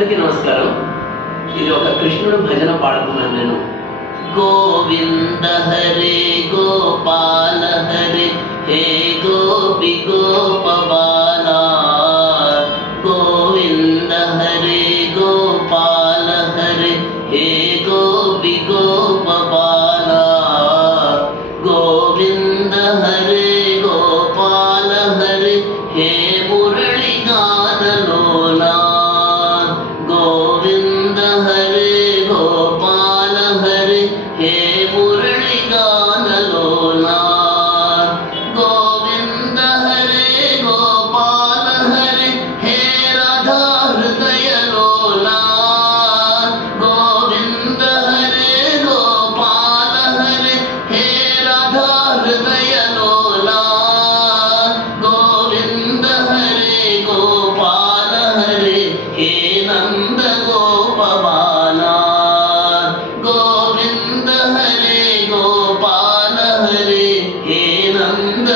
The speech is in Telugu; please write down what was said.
అందరికీ నమస్కారం. ఇది ఒక కృష్ణుడు భజన పాడుతున్నాను నేను. గోవింద హరే గోపాల హరే హే గోపి గోపబాల. గోవింద హరే గోపాల హరే హే గోపి గోపబాల. గోవింద హరే గోపాల హరే హే మురళి గానలోలా. గోవింద హరే గోపాల హరే హే మురళి గానలోలా. గోవింద హరే గోపాల హరే హే రాధా హృదయలోలా. గోవింద హరే గోపాల హరే హే రాధా హృదయలోలా. గోవింద హరే గోపాల హరే హే నంద గోపబాల. గోవింద హరే గోపాల హరే హే నంద